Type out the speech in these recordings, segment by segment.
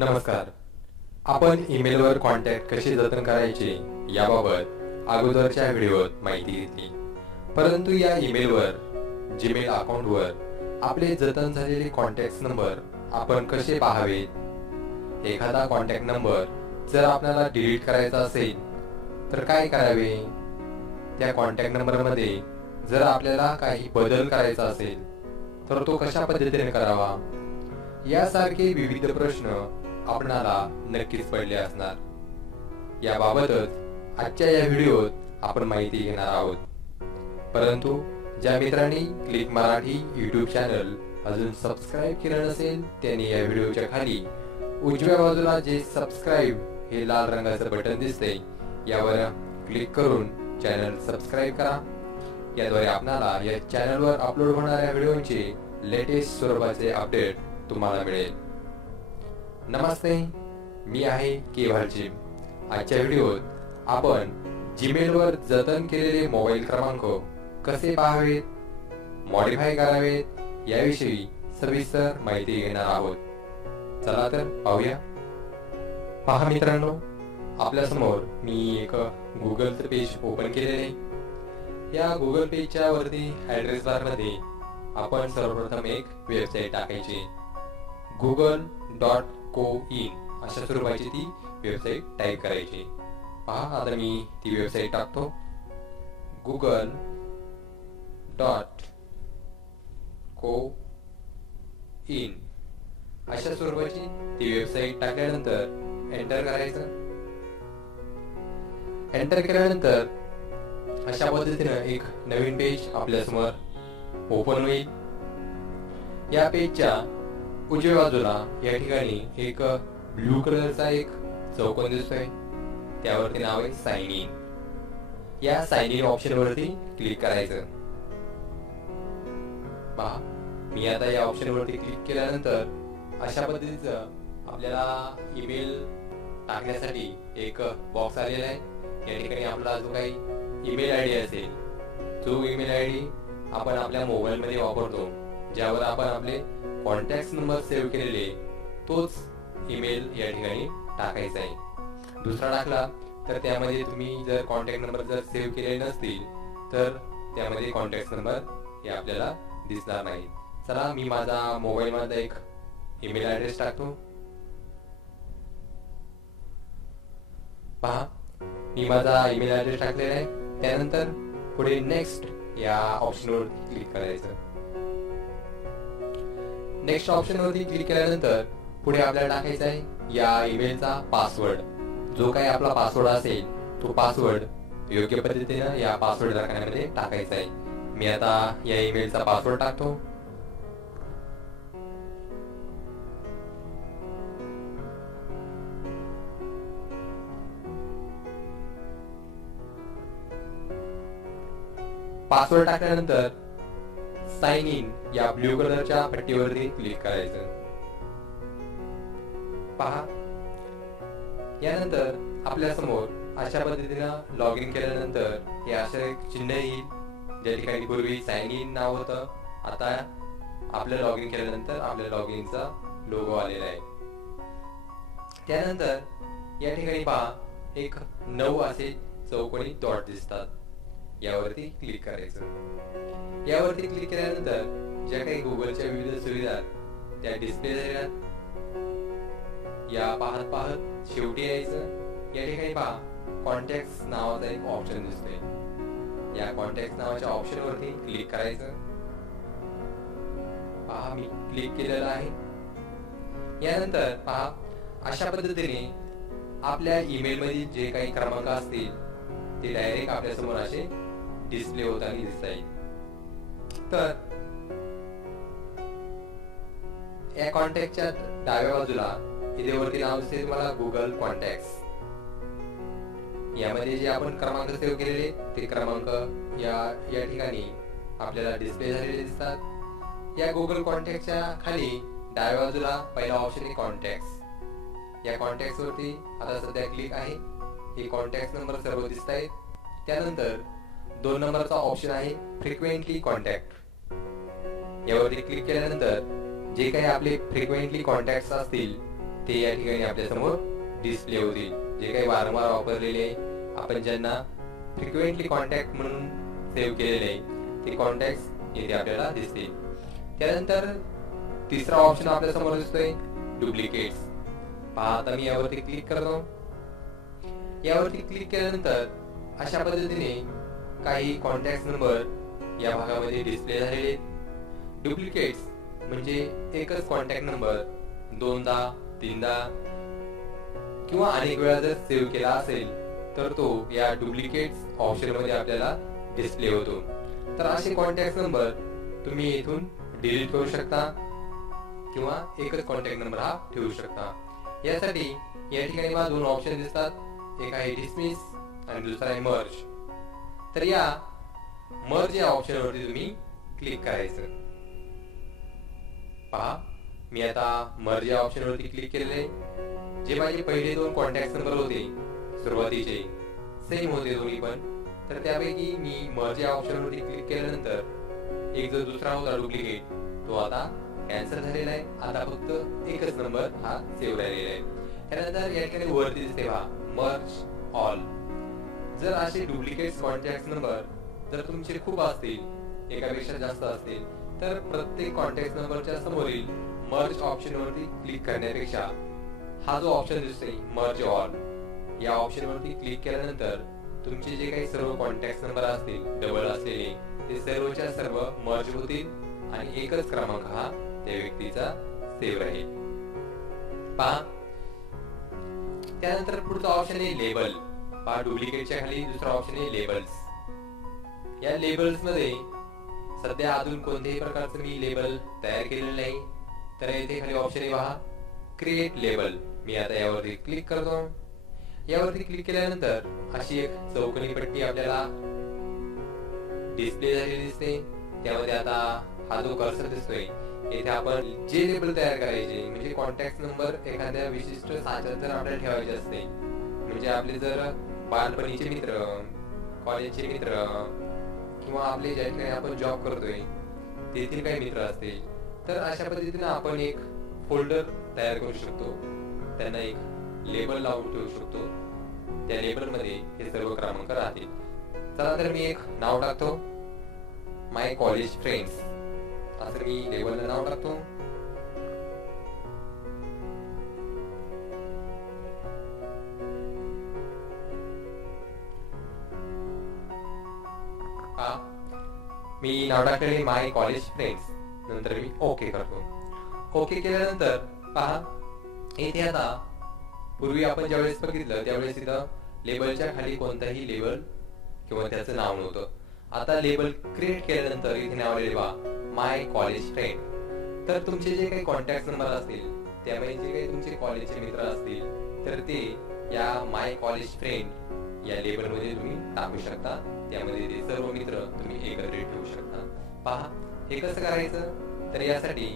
नमस्कार. आपण ईमेलवर कॉन्टॅक्ट कसे जतन करायचे याबाबत अगोदरच्या व्हिडिओत माहिती घेतली. परंतु या ईमेलवर जीमेल अकाउंटवर आपले जतन झालेले कॉन्टॅक्ट नंबर आपण कसे पाहावेत? एखादा कॉन्टॅक्ट नंबर जर आपल्याला डिलीट करायचा असेल तर काय करावे? त्या कॉन्टॅक्ट नंबरमध्ये जर आपल्याला काही बदल करायचा असेल तर तो कशा पद्धतीने करावा? यासारखे विविध प्रश्न आपणाला नक्कीच पडले असणार. याबाबतच आजच्या या व्हिडिओत आपण माहिती घेणार आहोत. परंतु ज्या मित्रांनी क्लिक मराठी यूट्यूब चॅनल अजून सबस्क्राईब केलं नसेल त्यांनी या व्हिडिओच्या खाली उजव्या बाजूला जे सबस्क्राईब हे लाल रंगाचं बटन दिसते यावर क्लिक करून चॅनल सबस्क्राईब करा. याद्वारे आपणाला या चॅनलवर अपलोड होणाऱ्या व्हिडिओचे लेटेस्ट स्वरूपाचे अपडेट तुम्हाला मिळेल. नमस्ते, मी आहे केव्हालजी. आजच्या व्हिडिओत आपण जीमेलवर जतन केलेले मोबाईल क्रमांक कसे पाहावेत, मॉडिफाय करावेत याविषयी सविस्तर माहिती घेणार आहोत. चला तर पाहूया. पहा मित्रांनो, आपल्या समोर मी एक गुगलचं पेज ओपन केलेले आहे. या गुगल पेजच्या वरती ऍड्रेस बार मध्ये आपण सर्वप्रथम एक वेबसाईट टाकायची. google.co.in अशा स्वरूपाची ती वेबसाईट टाईप करायची. पहा, आता मी ती वेबसाईट टाकतो. google.co.in अशा स्वरूपाची ती वेबसाईट टाकल्यानंतर एंटर करायचं. एंटर केल्यानंतर अशा पद्धतीने एक नवीन पेज आपल्या समोर ओपन होईल. या पेजच्या उजव्या बाजूला या ठिकाणी एक ब्लू कलरचा एक चौकोन दिसतोय. त्यावरती नाव आहे साइन इन. या साइन इन ऑप्शन वरती क्लिक करायचं. पहा, मी आता या ऑप्शन वरती क्लिक केल्यानंतर अशा पद्धतीचं आपल्याला ईमेल टाकण्यासाठी एक बॉक्स आलेला आहे. या ठिकाणी आपला जो काही ईमेल आयडी असेल जो ईमेल आयडी आपण आपल्या मोबाईल मध्ये वापरतो, ज्यावर आपण आपले कॉन्टॅक्ट नंबर सेव्ह केलेले, तोच ईमेल या ठिकाणी टाकायचा आहे. दुसरा टाकला तर त्यामध्ये तुम्ही जर कॉन्टॅक्ट नंबर जर सेव्ह केलेले नसतील तर त्यामध्ये कॉन्टॅक्ट नंबर हे आपल्याला दिसणार नाही. चला, मी माझा मोबाईल मध्ये एक ईमेल ऍड्रेस टाकतो. पहा, मी माझा ईमेल ऍड्रेस टाकलेला आहे. त्यानंतर पुढे नेक्स्ट या ऑप्शनवर क्लिक करायचं. नेक्स्ट ऑप्शन वरती क्लिक केल्यानंतर पुढे आपल्याला टाकायचा आहे या ईमेलचा पासवर्ड. जो काही आपला पासवर्ड असेल तो पासवर्ड योग्य पद्धतीने या पासवर्ड धारकामध्ये टाकायचा आहे. मी आता या ईमेलचा पासवर्ड टाकतो. पासवर्ड टाकल्यानंतर साइन इन या ब्ल्यू कलरच्या पट्टीवरती क्लिक करायचं. पहा, यानंतर आपल्या समोर अशा पद्धतीने लॉग इन केल्यानंतर हे असे एक चिन्ह येईल. ज्या ठिकाणी पूर्वी साइन इन नाव होतं, आता आपलं लॉग इन केल्यानंतर आपल्या लॉग इनचा लोगो आलेला आहे. त्यानंतर या ठिकाणी पहा, एक 9 असे चौकोनी डॉट दिसतात. यावरती क्लिक करायचं. यावरती क्लिक केल्यानंतर ज्या काही गुगलच्या विविध सुविधा त्या डिस्प्ले झाल्या. या पाहत पाहत शेवटी यायचं. या ठिकाणी पहा, कॉन्टॅक्ट नावाचा एक ऑप्शन दिसतोय. या कॉन्टॅक्ट नावाच्या ऑप्शन वरती क्लिक करायचं. पहा, मी क्लिक केलेलं आहे. यानंतर पहा, अशा पद्धतीने आपल्या ईमेल मध्ये जे काही क्रमांक असतील ते डायरेक्ट आपल्या समोर असे डिस्प्ले होताना दिसत आहे. तर या कॉन्टॅक्टच्या डाव्या बाजूला इथे वरती नाव दिसेल मला गुगल कॉन्टॅक्ट्स. यामध्ये जे आपण क्रमांक सेव्ह केलेले ते क्रमांक या ठिकाणी आपल्याला डिस्प्ले झालेले दिसतात. या गुगल कॉन्टॅक्टच्या खाली डाव्या बाजूला पहिला ऑप्शन आहे कॉन्टॅक्ट्स. या कॉन्टॅक्ट्स वरती आता सध्या क्लिक आहे. हे कॉन्टॅक्ट नंबर सर्व दिसत आहेत. त्यानंतर 2 नंबरचा ऑप्शन आहे फ्रिक्वेंटली कॉन्टॅक्ट. यावरती क्लिक केल्यानंतर जे काही आपले फ्रिक्वेंटली कॉन्टॅक्ट्स असतील ते या ठिकाणी आपल्या समोर डिस्प्ले होतील. जे काही वारंवार वापरलेले आपण ज्यांना फ्रिक्वेंटली कॉन्टॅक्ट म्हणून सेव्ह केलेले आहे ते कॉन्टॅक्ट्स येथे आपल्याला दिसतील. त्यानंतर तिसरा ऑप्शन आपल्या समोर दिसतोय डुप्लिकेट्स. पहा आता मी यावरती क्लिक करतो. यावरती क्लिक केल्यानंतर अशा पद्धतीने काही कॉन्टॅक्ट नंबर या भागामध्ये डिस्प्ले झालेले आहेत. डुप्लिकेट्स म्हणजे एकच कॉन्टॅक्ट नंबर दोनदा तीनदा किंवा अनेक वेळा जर सेव्ह केला असेल तर तो या डुप्लिकेट्स ऑप्शन मध्ये आपल्याला डिस्प्ले होतो. तर असे कॉन्टॅक्ट नंबर तुम्ही इथून डिलीट करू शकता किंवा एकच कॉन्टॅक्ट नंबर हा ठेवू शकता. यासाठी या ठिकाणी मला दोन ऑप्शन दिसतात. एक आहे डिसमिस आणि दुसरा आहे मर्ज. तर या मर्ज या ऑप्शन वरती तुम्ही क्लिक करायचं. पहा मी आता मर्ज या ऑप्शन वरती क्लिक केलेले. जे माझे पहिले दोन कॉन्टॅक्ट नंबर होते सुरुवातीचे सेम होते दोन्ही पण. तर त्यापैकी मी मर्ज या ऑप्शन वरती क्लिक केल्यानंतर एक जो दुसरा होता डुप्लिकेट तो आता कॅन्सल झालेला आहे. आता फक्त एकच नंबर हा सेव्ह राहिलेला आहे. त्यानंतर या ठिकाणी वरती दिसते पहा मर्ज ऑल. जर असे डुप्लिकेट कॉन्टॅक्ट नंबर जर तुमचे खूप असतील एकापेक्षा जास्त असतील तर प्रत्येक कॉन्टॅक्ट नंबरच्या समोरील मर्ज ऑप्शन वरती क्लिक करण्यापेक्षा हा जो ऑप्शन दिसतोय मर्ज ऑल या ऑप्शन वरती क्लिक केल्यानंतर तुमचे जे काही सर्व कॉन्टॅक्ट नंबर असतील डबल असलेले ते सर्वच्या सर्व मर्ज होतील आणि एकच क्रमांक हा त्या व्यक्तीचा सेव्ह राहील. पहा त्यानंतर पुढचा ऑप्शन आहे लेबल. पहा डुप्लिकेटच्या खाली दुसरा ऑप्शन आहे लेबल्स. या लेबल्स मध्ये सध्या अजून कोणत्याही प्रकारचं मी लेबल तयार केलेलं नाही. तर इथे खाली ऑप्शन आहे पहा क्रिएट लेबल. मी आता यावरती क्लिक करतो. यावरती क्लिक केल्यानंतर अशी एक चौकोनी पट्टी आपल्याला डिस्प्ले झालेली दिसते. त्यामध्ये आता हा जो कर्सर दिसतोय येथे आपण जे लेबल तयार करायचे म्हणजे कॉन्टॅक्ट नंबर एखाद्या विशिष्ट साच्यात जर आपल्याला ठेवायचे असते म्हणजे आपले जर बालपणीचे मित्र कॉलेजचे मित्र किंवा आपले ज्या ठिकाणी आपण जॉब करतोय तेथील काही मित्र असतील तर अशा पद्धतीने आपण एक फोल्डर तयार करू शकतो. त्यांना एक लेबल लावून ठेवू शकतो. त्या लेबल मध्ये हे सर्व क्रमांक राहतील. चला तर मी एक नाव टाकतो माय कॉलेज फ्रेंड्स असं मी लेबलला नाव टाकतो. मी नाव टाकले माय कॉलेज फ्रेंड्स. नंतर मी ओके करतो. ओके केल्यानंतर पहा इथे आता पूर्वी आपण ज्यावेळेस बघितलं त्यावेळेस इथं लेबलच्या खाली कोणताही लेबल किंवा त्याचं नाव नव्हतं. आता लेबल क्रिएट केल्यानंतर इथे नाव आलेले पहा माय कॉलेज फ्रेंड. तर तुमचे जे काही कॉन्टॅक्ट नंबर असतील त्यामध्ये जे काही तुमचे कॉलेजचे मित्र असतील तर ते या माय कॉलेज फ्रेंड या लेबल मध्ये तुम्ही टाकू शकता. त्यामध्ये ते सर्व मित्र तुम्ही एकत्रित ठेवू शकता. पहा हे कसं करायचं. तर यासाठी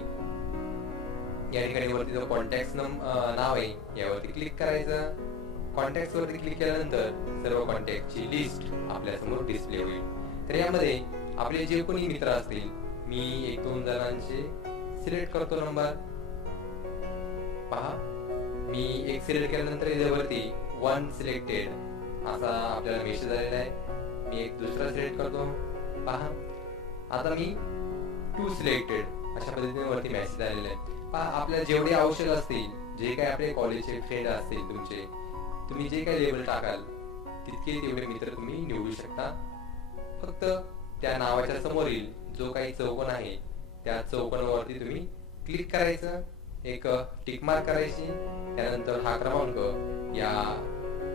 या ठिकाणी वरती जो कॉन्टॅक्ट नाव आहे यावरती क्लिक करायचं. कॉन्टॅक्ट वरती क्लिक केल्यानंतर सर्व कॉन्टॅक्टची लिस्ट आपल्या समोर डिस्प्ले होईल. तर यामध्ये आपले जे कोणी मित्र असतील मी एक दोन जणांचे सिलेक्ट करतो नंबर. पहा मी एक सिलेक्ट केल्यानंतर यावरती वन सिलेक्टेड असा आपल्याला मेसेज आलेला आहे. मी एक दुसरा सिलेक्ट करतो. पहा आता मी टू सिलेक्टेड अशा पद्धतीने वरती मेसेज आलेला आहे. पहा आपल्याला जेवढे आवश्यक असतील जे काही आपले कॉलेजचे फ्रेंड असतील तुमचे तुम्ही जे काही लेबल टाकाल तितके तेवढे मित्र तुम्ही निवडू शकता. फक्त त्या नावाच्या समोरील जो काही चौकोन आहे त्या चौकोनावरती तुम्ही क्लिक करायचं. एक टिक मार्क करायची. त्यानंतर हा क्रमांक या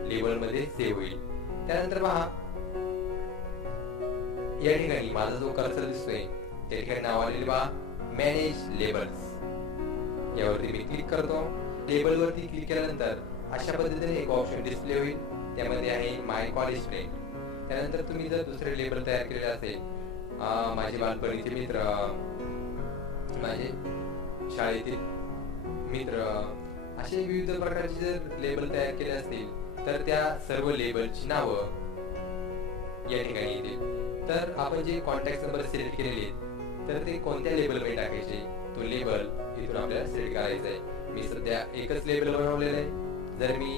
लेबल मध्ये सेव्ह होईल. त्यानंतर पहा या ठिकाणी माझा जो कर्सर दिसतोय त्या ठिकाणी नाव आलेले पहा मॅनेज लेबल्स. यावरती मी क्लिक करतो. लेबल वरती क्लिक केल्यानंतर अशा पद्धतीने एक ऑप्शन डिस्प्ले होईल. त्यामध्ये आहे माय कॉलेज फ्रेंड. त्यानंतर तुम्ही जर दुसरे लेबल तयार केलेले असेल माझे बालपणीचे मित्र माझे शाळेतील मित्र असे विविध प्रकारचे जर लेबल तयार केले असतील तर त्या सर्व लेबलची नावं या ठिकाणी येतील. तर आपण जे कॉन्टॅक्ट नंबर सिलेक्ट केलेले आहेत तर ते कोणत्या लेबलमध्ये टाकायचे, तो लेबल इथून आपल्याला सिलेक्ट करायचा आहे. मी सध्या एकच लेबल बनवलेलं आहे. जर मी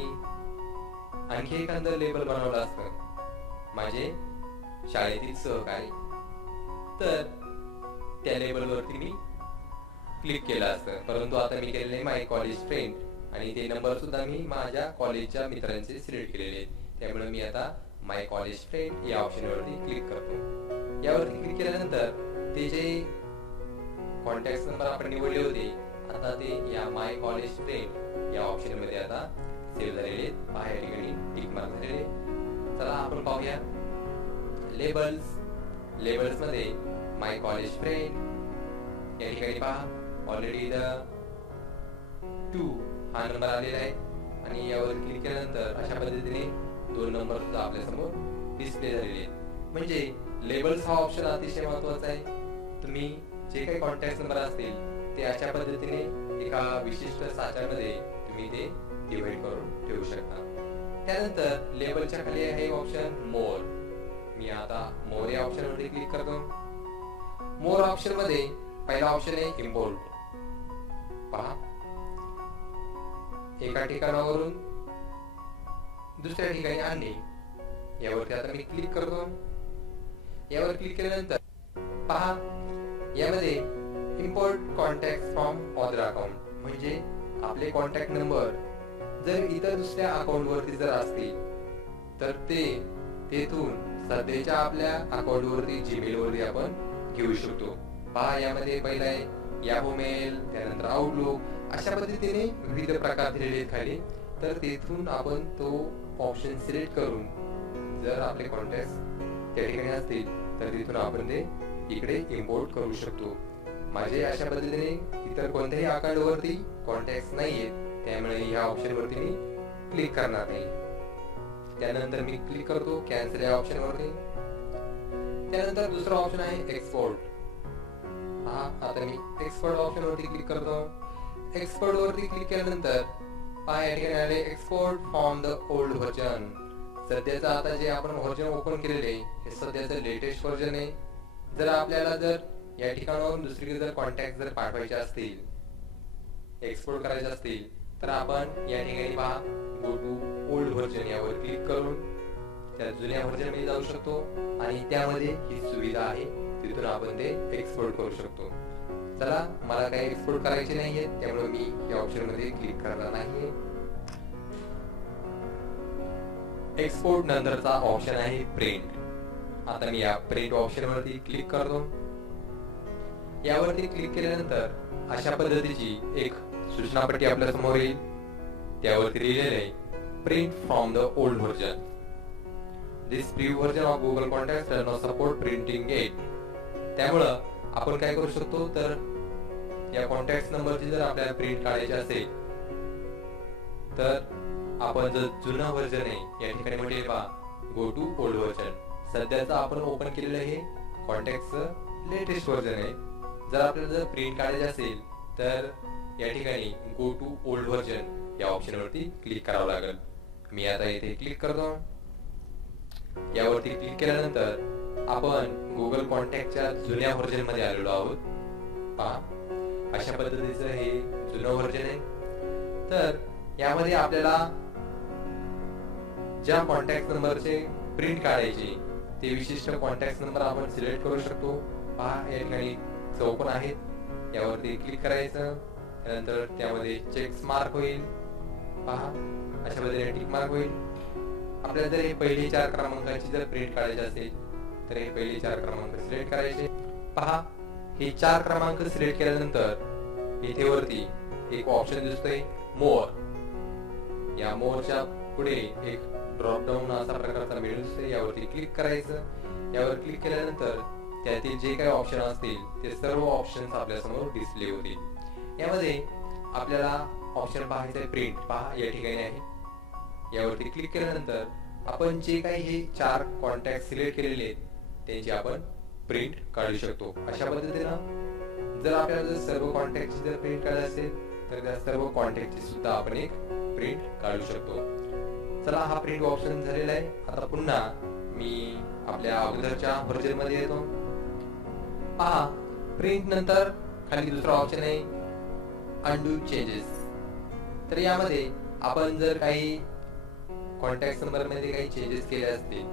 आणखी एखादं लेबल बनवलं असतं माझे शाळेतील सहकारी, तर त्या लेबलवरती मी क्लिक केलं असतं. परंतु आता मी केलेलं आहे माय कॉलेज फ्रेंड, आणि ते नंबर सुद्धा मी माझ्या कॉलेजच्या मित्रांचे सिलेक्ट केलेले आहेत. त्यामुळे मी आता माय कॉलेज फ्रेंड या ऑप्शनवरती क्लिक करतो. यावरती क्लिक केल्यानंतर ते जे कॉन्टॅक्ट नंबर आपण निवडले होते, आता ते या माय कॉलेज फ्रेंड या ऑप्शनमध्ये आता सेव्ह झालेले आहेत. पहा या ठिकाणी टिक मार्क झालेले. चला आपण पाहूया लेबल्स मध्ये माय कॉलेज फ्रेंड या ठिकाणी पहा ऑलरेडी 2 हा नंबर आलेला आहे, आणि यावर क्लिक केल्यानंतर अशा पद्धतीने 2 नंबर सुद्धा आपल्या समोर डिस्प्ले झालेले आहेत. म्हणजे लेबल्स हा ऑप्शन अतिशय महत्वाचा आहे. तुम्ही जे काही कॉन्टॅक्ट नंबर असतील ते अशा पद्धतीने एका विशिष्ट साच्यामध्ये तुम्ही ते डिवाइड करून ठेवू शकता. त्यानंतर लेबलच्या खाली आहे ऑप्शन मोर. मी आता मोर या ऑप्शनवरती क्लिक करतो. मोर ऑप्शन मध्ये पहिला ऑप्शन आहे इम्पोर्ट. पहा एका ठिकाणावरून दुसऱ्या ठिकाणी आणणे, यावरती आता मी क्लिक करतो. यावर क्लिक केल्यानंतर पहा यामध्ये import contact from other account, म्हणजे आपले कॉन्टॅक्ट नंबर जर इतर दुसऱ्या अकाउंट वरती जर असतील तर ते तेथून सध्याच्या आपल्या अकाउंट वरती जीमेल वरती आपण घेऊ शकतो. पहा यामध्ये पहिला आहे याहू मेल, त्यानंतर आउटलुक, अशा पद्धतीने विविध प्रकार दिलेले आहेत खाली. तर तेथून आपण तो ऑप्शन सिलेक्ट करून जर आपले कॉन्टॅक्ट त्या ठिकाणी असतील तर तिथून आपण ते इकडे इम्पोर्ट करू शकतो. माझे अशा पद्धतीने इतर कोणत्याही अकाउंट वरती कॉन्टॅक्ट नाहीयेत, त्यामुळे ह्या ऑप्शन वरती मी क्लिक करणार नाही. त्यानंतर मी क्लिक करतो कॅन्सल या ऑप्शन वरती. त्यानंतर दुसरा ऑप्शन आहे एक्सपोर्ट. आता मी एक्सपोर्ट ऑप्शन वरती क्लिक करतो. एक्सपोर्ट वरती क्लिक केल्यानंतर पहा या ठिकाणी आले export from the old version. सध्याचं आता जे आपण व्हर्जन ओपन केलेले हे सध्याचं लेटेस्ट व्हर्जन आहे. जर आपल्याला जर या ठिकाणावरून दुसरीकडे जर कॉन्टॅक्ट जर पाठवायचे असतील, एक्सपोर्ट करायचे असतील, तर आपण या ठिकाणी पहा गो टू ओल्ड व्हर्जन यावर क्लिक करून त्या जुन्या व्हर्जन मध्ये जाऊ शकतो, आणि त्यामध्ये ही सुविधा आहे, तिथून आपण ते एक्सपोर्ट करू शकतो. चला मला काही एक्सपोर्ट करायचे नाहीये, त्यामुळे मी या ऑप्शन मध्ये क्लिक करणार नाहीये. एक्सपोर्ट नंतरचा ऑप्शन आहे प्रिंट. आता मी या प्रिंट ऑप्शन वरती क्लिक करतो. यावरती क्लिक केल्यानंतर अशा पद्धतीची एक सूचनापट्टी आपल्या समोर येईल. त्यावरती लिहिलेले आहे print from the old version. This pre version of Google contact does not support printing it. त्यामुळं आपण काय करू शकतो, तर या कॉन्टॅक्ट नंबरची जर आपल्याला प्रिंट काढायची असेल तर आपण जर जुना व्हर्जन आहे या ठिकाणी म्हणजे गो टू ओल्ड व्हर्जन. सध्याचं आपण ओपन केलेलं हे कॉन्टॅक्टचं लेटेस्ट व्हर्जन आहे. जर आपल्याला जर प्रिंट काढायचे असेल तर या ठिकाणी गो टू ओल्ड व्हर्जन या ऑप्शन वरती क्लिक करावं लागेल. मी आता इथे क्लिक करतो. यावरती क्लिक केल्यानंतर आपण गुगल कॉन्टॅक्टच्या जुन्या व्हर्जन मध्ये आलेलो आहोत. पहा अशा पद्धतीचं हे जुनं व्हर्जन आहे. तर यामध्ये आपल्याला ज्या कॉन्टॅक्ट नंबरचे प्रिंट काढायचे ते विशिष्ट कॉन्टॅक्ट नंबर आपण सिलेक्ट करू शकतो. पहा या ठिकाणी चौकोन आहेत, यावरती क्लिक करायचं. त्यानंतर त्यामध्ये चेक मार्क होईल. पहा अशा पद्धतीने टिक मार्क होईल. आपल्याला जर हे पहिले 4 क्रमांकाची जर प्रिंट काढायची असेल तर हे पहिले 4 क्रमांक सिलेक्ट करायचे. पहा हे 4 क्रमांक सिलेक्ट केल्यानंतर इथे वरती एक ऑप्शन दिसतोय मोर. या मोरच्या पुढे एक ड्रॉप डाऊन असा प्रकारचा मेनू दिसतोय, यावरती क्लिक करायचं. यावर क्लिक केल्यानंतर त्यातील जे काही ऑप्शन असतील ते सर्व ऑप्शन्स आपल्या समोर डिस्प्ले होतील. यामध्ये आपल्याला ऑप्शन पाहायचं आहे प्रिंट. पहा या ठिकाणी आहे. यावरती क्लिक केल्यानंतर आपण जे काही हे 4 कॉन्टॅक्ट सिलेक्ट केलेले आहेत त्यांची आपण प्रिंट काढू शकतो. अशा पद्धतीनं जर आपल्याला जर सर्व कॉन्टॅक्टची जर प्रिंट काढायची असेल तर त्या सर्व कॉन्टॅक्टची सुद्धा आपण एक प्रिंट काढू शकतो. चला हा प्रिंट ऑप्शन झालेला आहे. आता पुन्हा मी आपल्या अगोदरच्या व्हर्जन मध्ये येतो. पहा प्रिंट नंतर खाली दुसरा ऑप्शन आहे अनडू चेंजेस. तर यामध्ये आपण जर काही कॉन्टॅक्ट नंबर मध्ये काही चेंजेस केले असतील,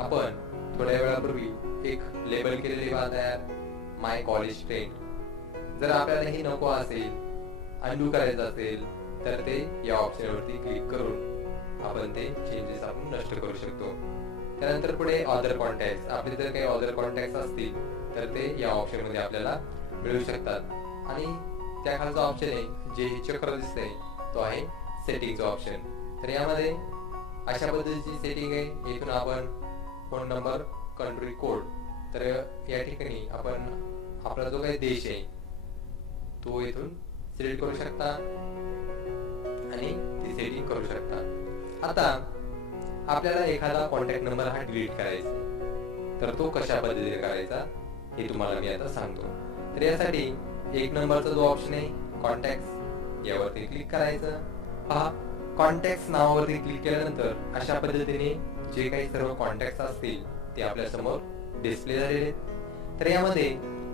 आपण थोड्या वेळापूर्वी एक लेबल केलेले तयार माय कॉलेज फ्रेंड. जर आपल्याला हे नको असेल, अनडू करायचं असेल, तर ते या ऑप्शनवरती क्लिक करून आपण ते चेंजेस आपण नष्ट करू शकतो. त्यानंतर पुढे अदर कॉन्टॅक्ट. आपले जर काही अदर कॉन्टॅक्ट असतील तर ते या ऑप्शन मध्ये आपल्याला मिळू शकतात. आणि त्या खालचा ऑप्शन आहे जे चक्र दिसतंय तो आहे सेटिंगचा ऑप्शन. तर यामध्ये अशा पद्धतीची सेटिंग आहे. इथून आपण फोन नंबर, कंट्री कोड, तर या ठिकाणी आपण आपला जो काही देश आहे तो इथून सिलेक्ट करू शकता आणि ती सेटिंग करू शकता. आता आपल्याला एखादा कॉन्टॅक्ट नंबर हा डिलीट करायचा, तर तो कशा पद्धतीने करायचा हे तुम्हाला मी आता सांगतो. तर यासाठी एक नंबरचा जो ऑप्शन आहे कॉन्टॅक्ट, यावरती क्लिक करायचं. पहा, कॉन्टॅक्ट नावावरती क्लिक केल्यानंतर अशा पद्धतीने जे काही सर्व कॉन्टॅक्ट असतील ते आपल्या समोर डिस्प्ले झालेले आहेत. तर यामध्ये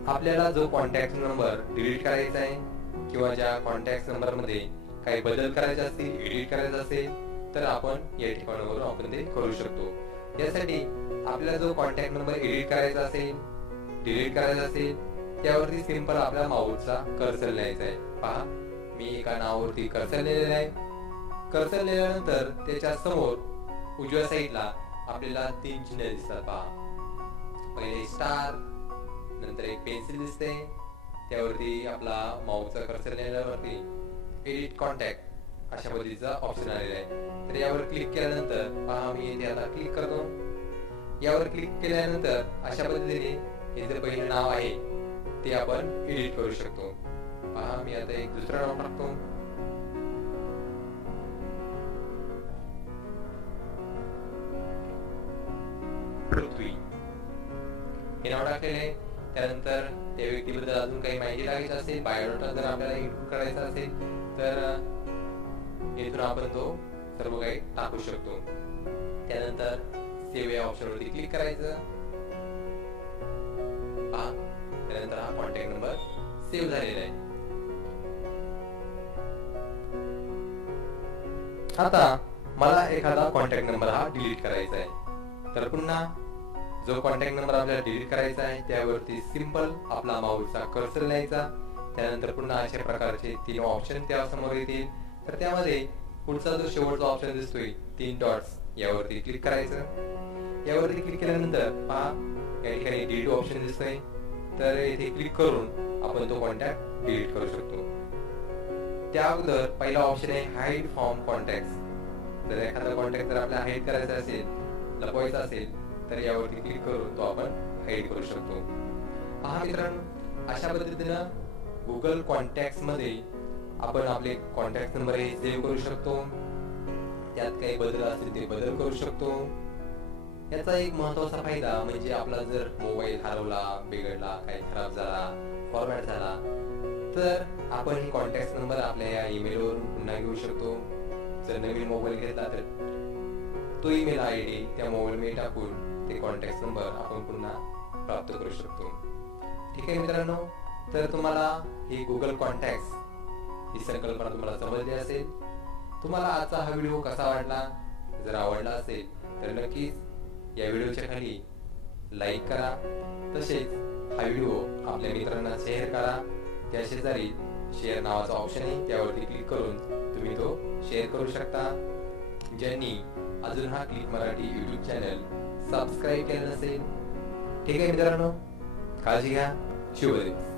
आपल्याला जो कॉन्टॅक्ट नंबर डिलीट करायचा आहे किंवा ज्या कॉन्टॅक्ट नंबर मध्ये काही बदल करायचे असतील, एडिट करायचं असेल, तर आपण या ठिकाणावर आपण ते करू शकतो. यासाठी आपल्याला जो कॉन्टॅक्ट नंबर एडिट करायचा असेल, डिलीट करायचा असेल, त्यावरती सिंपल आपल्या माऊसचा कर्सर न्यायचा आहे. पहा, मी एका नावावरती कर्सर नेलेला आहे. कर्सर नेल्यानंतर त्याच्या समोर उजव्या साईडला आपल्याला 3 चिन्ह दिसतात. पहा, पहिले स्टार, नंतर एक पेन्सिल दिसते, त्यावरती आपला माऊसचा कर्सर नेल्यावरती एडिट कॉन्टॅक्ट अशा पद्धतीचा ऑप्शन आलेला आहे. तर यावर क्लिक केल्यानंतर पहा, मी इथे आता क्लिक करतो. यावर क्लिक केल्यानंतर अशा पद्धतीने हे जे पहिलं नाव आहे ते आपण एडिट करू शकतो. पहा, मी आता एक दुसरं नाव टाकतो. पृथ्वी हे नाव टाकलेले. त्यानंतर त्या व्यक्तीबद्दल अजून काही माहिती लागायची असेल, बायोडाटा जर आपल्याला इनपुट करायचा असेल, तर इथून आपण तो सर्व काही टाकू शकतो. त्यानंतर सेव्ह या ऑप्शनवरती क्लिक करायचं. पहा, त्यानंतर हा कॉन्टॅक्ट नंबर सेव्ह झालेला आहे. आता मला एखादा कॉन्टॅक्ट नंबर हा डिलीट करायचा आहे, तर पुन्हा जो कॉन्टॅक्ट नंबर आपल्याला डिलीट करायचा आहे त्यावरती सिंपल आपला माऊसचा कर्सर न्यायचा. त्यानंतर पुन्हा अशा प्रकारचे 3 ऑप्शन त्या समोर येतील. तर त्यामध्ये पुढचा जो शेवटचा ऑप्शन दिसतोय 3 डॉट्स, यावरती क्लिक करायचं. यावरती क्लिक केल्यानंतर पहा, या ठिकाणी डिलीट ऑप्शन दिसतोय. तर इथे क्लिक करून आपण तो कॉन्टॅक्ट डिलीट करू शकतो. त्या अगोदर पहिला ऑप्शन आहे हाईड फ्रॉम कॉन्टॅक्ट. जर एखादा कॉन्टॅक्ट जर आपल्याला हाईड करायचा असेल, लपवायचा असेल, तर यावरती क्लिक करून तो आपण हाईड करू शकतो. पहा मित्रांनो, अशा पद्धतीनं गुगल कॉन्टॅक्ट मध्ये आपण आपले कॉन्टॅक्ट नंबर हे सेव्ह करू शकतो. त्यात काही बदल असतील ते बदल करू शकतो. याचा एक महत्वाचा फायदा म्हणजे आपला जर मोबाईल हरवला, बिघडला, काही खराब झाला, फॉर्मॅट झाला, तर आपण हे कॉन्टॅक्ट नंबर आपल्या या ईमेल वरून पुन्हा घेऊ शकतो. जर नवीन मोबाईल घेतला तर तो ईमेल आयडी त्या मोबाईल मध्ये टाकून ते कॉन्टॅक्ट नंबर आपण पुन्हा प्राप्त करू शकतो. ठीक आहे मित्रांनो, तर तुम्हाला ही गुगल कॉन्टॅक्ट ही संकल्पना तुम्हाला समजली असेल. तुम्हाला आजचा हा व्हिडिओ कसा वाटला? जर आवडला असेल तर नक्कीच या व्हिडिओच्या खाली लाईक करा. तसेच हा व्हिडिओ आपल्या मित्रांना शेअर करा. त्या शेजारी शेअर नावाचा ऑप्शन आहे, त्यावरती क्लिक करून तुम्ही तो शेअर करू शकता. ज्यांनी अजून हा click Marathi YouTube channel subscribe केलं नसेल. ठीक आहे मित्रांनो, काळजी घ्या. शुभ दिवस.